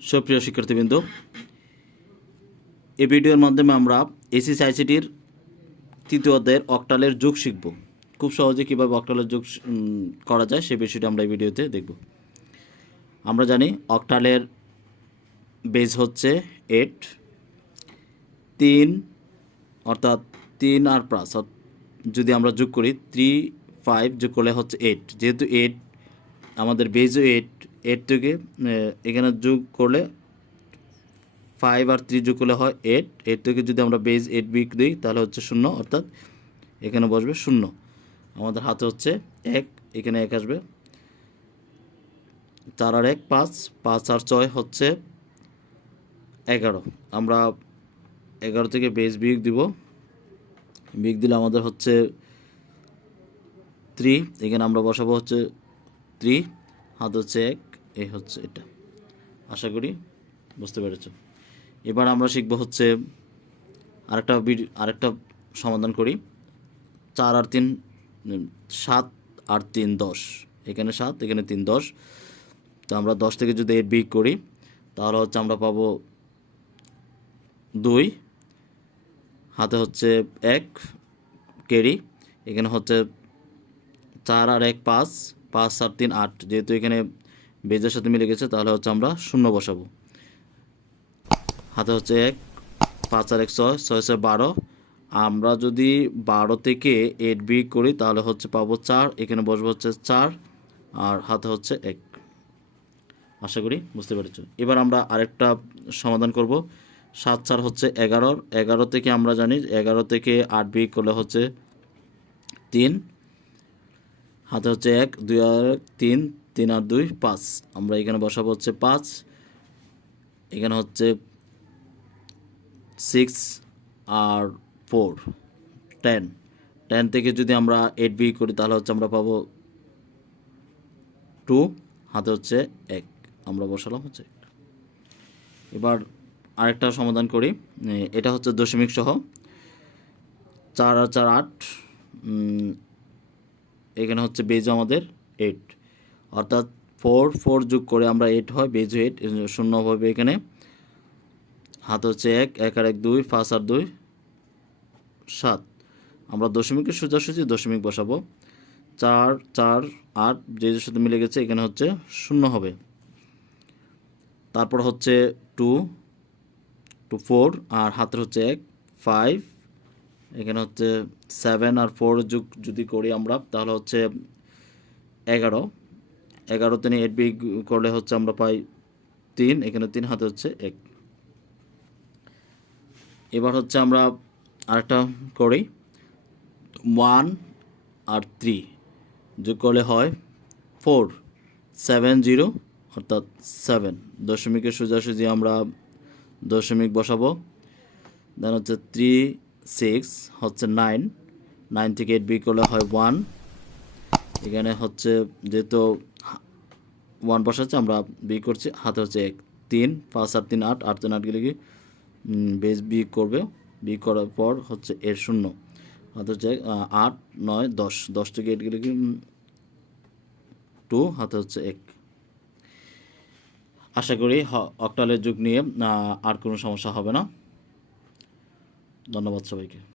সুপ্রিয় শিক্ষার্থীবৃন্দ, এই ভিডিওর মাধ্যমে আমরা এসিস আইসিটির তৃতীয় অধ্যায়ের অক্টালের যুগ শিখব। খুব সহজে কীভাবে অক্টালের যুগ করা যায় সে বিষয়টি আমরা এই ভিডিওতে দেখব। আমরা জানি অক্টালের বেজ হচ্ছে এইট, তিন, অর্থাৎ তিন আর প্লাস যদি আমরা যোগ করি, থ্রি, ফাইভ যোগ করলে হচ্ছে এইট। যেহেতু এইট, আমাদের বেজও এইট এইট থেকে এখানে যোগ করলে ফাইভ আর থ্রি যোগ করলে হয় এইট এইট থেকে যদি আমরা বেজ এইট বিক দিই, তাহলে হচ্ছে শূন্য, অর্থাৎ এখানে বসবে শূন্য। আমাদের হাতে হচ্ছে এক, এখানে এক আসবে। চার আর এক, পাঁচ। পাঁচ আর ছয় হচ্ছে এগারো। আমরা এগারো থেকে বেজ বিয়োগ দিব। বিয়োগ দিলে আমাদের হচ্ছে থ্রি এখানে আমরা বসাবো হচ্ছে থ্রি হাত হচ্ছে এক। এই হচ্ছে এটা। আশা করি বুঝতে পেরেছ। এবার আমরা শিখব হচ্ছে আরেকটা আরেকটা সমাধান করি। চার আর তিন সাত আর তিন দশ। এখানে সাত, এখানে তিন দশ। তো আমরা দশ থেকে যদি এর বিগ করি, তাহলে হচ্ছে আমরা পাবো দুই। হাতে হচ্ছে এক কেরি এখানে হচ্ছে চার আর এক পাঁচ পাঁচ সাত তিন আট। যেহেতু এখানে বেজের সাথে মিলে গেছে, তাহলে হচ্ছে আমরা শূন্য বসাবো। হাতে হচ্ছে এক, পাঁচ আর এক ছয় ছয় ছয় বারো। আমরা যদি বারো থেকে এইট বি করি, তাহলে হচ্ছে পাবো চার, এখানে বসবো হচ্ছে চার, আর হাতে হচ্ছে এক। আশা করি বুঝতে পেরেছ। এবার আমরা আরেকটা সমাধান করব। সাত চার হচ্ছে এগারোর, এগারো থেকে আমরা জানি এগারো থেকে আট বি করলে হচ্ছে তিন। হাতে হচ্ছে এক, দুই আর তিন তিন আর দুই, পাঁচ। আমরা এখানে বসাবো হচ্ছে পাঁচ। এখানে হচ্ছে সিক্স আর ফোর টেন টেন থেকে যদি আমরা এইট বি করি, তাহলে হচ্ছে আমরা পাবো টু হাতে হচ্ছে এক। আমরা বসালাম হচ্ছে। এবার আরেকটা সমাধান করি। এটা হচ্ছে দশমিক সহ। চার আর চার আট এখানে হচ্ছে বেজ আমাদের এইট অর্থাৎ ফোর ফোর যোগ করে আমরা এইট হয়, বেজ এইট শূন্য হবে এখানে। হাত হচ্ছে এক এক আর এক দুই, পাঁচ আর দুই, সাত। আমরা দশমিকের সোজাসুজি দশমিক বসাবো। চার চার, আট যে যে সাথে মিলে গেছে, এখানে হচ্ছে শূন্য হবে। তারপর হচ্ছে টু টু ফোর আর হাতের হচ্ছে এক ফাইভ এখানে হচ্ছে সেভেন আর ফোর যুগ যদি করি আমরা, তাহলে হচ্ছে এগারো। এগারো তিনে এইট বি করলে হচ্ছে আমরা পাই তিন, এখানে তিন হাতে হচ্ছে এক। এবার হচ্ছে আমরা আরেকটা করি। ওয়ান আর থ্রি যোগ করলে হয় ফোর সেভেন জিরো অর্থাৎ সেভেন দশমিকের সোজাসুজি আমরা দশমিক বসাবো। দেন হচ্ছে থ্রি সিক্স হচ্ছে নাইন নাইন থেকে এইট বি করলে হয় ওয়ান এখানে হচ্ছে যেহেতু ওয়ান বসাচ্ছে আমরা বি করছি। হাতে হচ্ছে এক, তিন, পাঁচ আর তিন, আট আট, তিন, আট গেলে কি? বেস বি করবে। বি করার পর হচ্ছে এর শূন্য। হাতে হচ্ছে আট, নয়, দশ। দশ থেকে এইট গেলে কি? টু হাতে হচ্ছে এক। আশা করি অক্টালের যুগ নিয়ে আর কোনো সমস্যা হবে না। ধন্যবাদ সবাইকে।